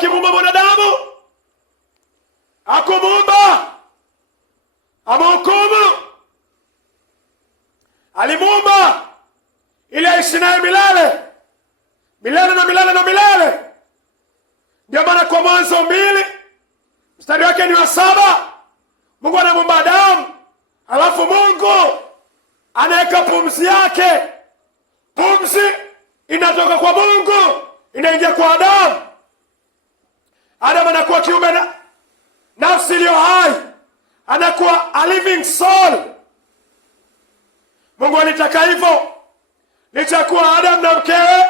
akimuumba mwanadamu, akumuumba amehukumu. Alimuumba ili aishi naye milele milele na milele na milele. Ndio maana kwa Mwanzo 2 mstari wake ni wa 7, Mungu anamuumba Adamu, alafu Mungu anaweka pumzi yake. Pumzi inatoka kwa Mungu inaingia kwa Adamu. Adamu anakuwa kiumbe na nafsi iliyo hai, anakuwa a living soul. Mungu alitaka hivyo, licha kuwa Adamu na mkewe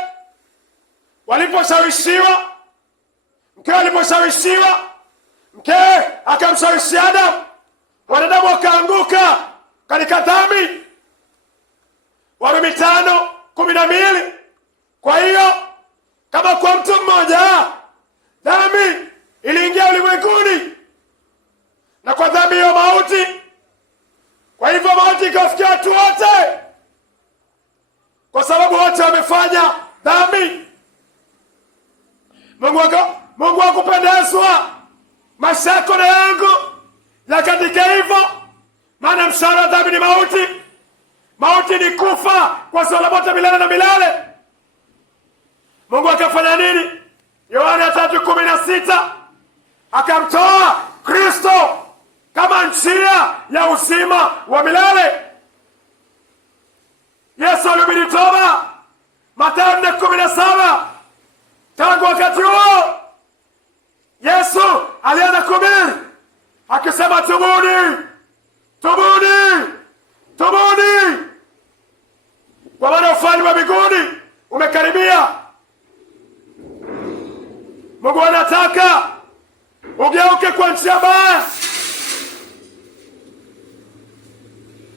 waliposhawishiwa, mkewe akamshawishi Adamu, wanadamu wakaanguka katika dhambi. Warumi 5:12. Kwa hiyo kama kwa mtu mmoja dhambi iliingia ulimwenguni, na kwa dhambi hiyo mauti, kwa hivyo mauti ikafikia watu wote, kwa sababu wote wamefanya dhambi. Mungu hakupendezwa maisha yako na yangu ya katika hivyo, maana mshahara wa dhambi ni mauti. Mauti ni kufa kwa sababu la moto milele na milele. Mungu akafanya nini? Yohana 3:16, akamtoa Kristo kama njia ya uzima wa milele. Yesu alihubiri toba, Mathayo 4:17. Tangu wakati huo Yesu alianza kuhubiri akisema, tubuni, tubuni, tubuni, kwa maana ufalme wa mbinguni umekaribia. Mungu anataka ugeuke kwa njia mbaya,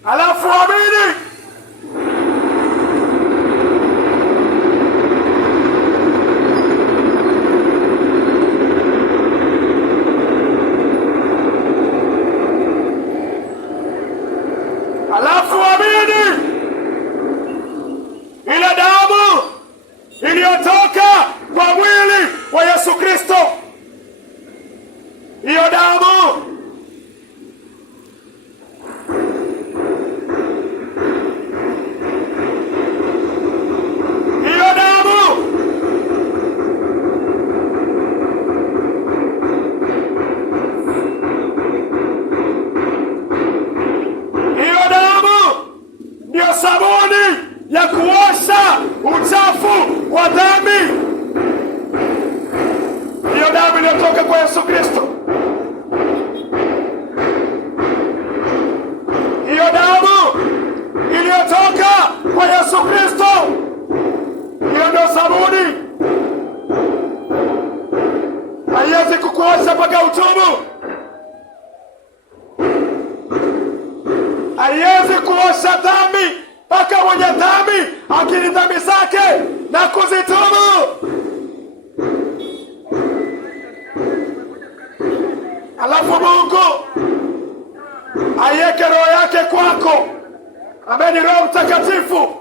alafu amini. Ile damu iliyotoka kwa mwili wa Yesu Kristo, hiyo damu ndio sabuni ya kuosha uchafu wa dhambi. Hiyo damu iliyotoka kwa Yesu Kristo, hiyo damu iliyotoka kwa Yesu Kristo, hiyo ndio sabuni. Haiwezi kukuosha mpaka utubu, haiwezi kuosha dhambi mpaka mwenye dhambi akiri dhambi zake na kuzitubu. Alafu Mungu aiweke roho yake kwako, ambaye ni Roho Mtakatifu,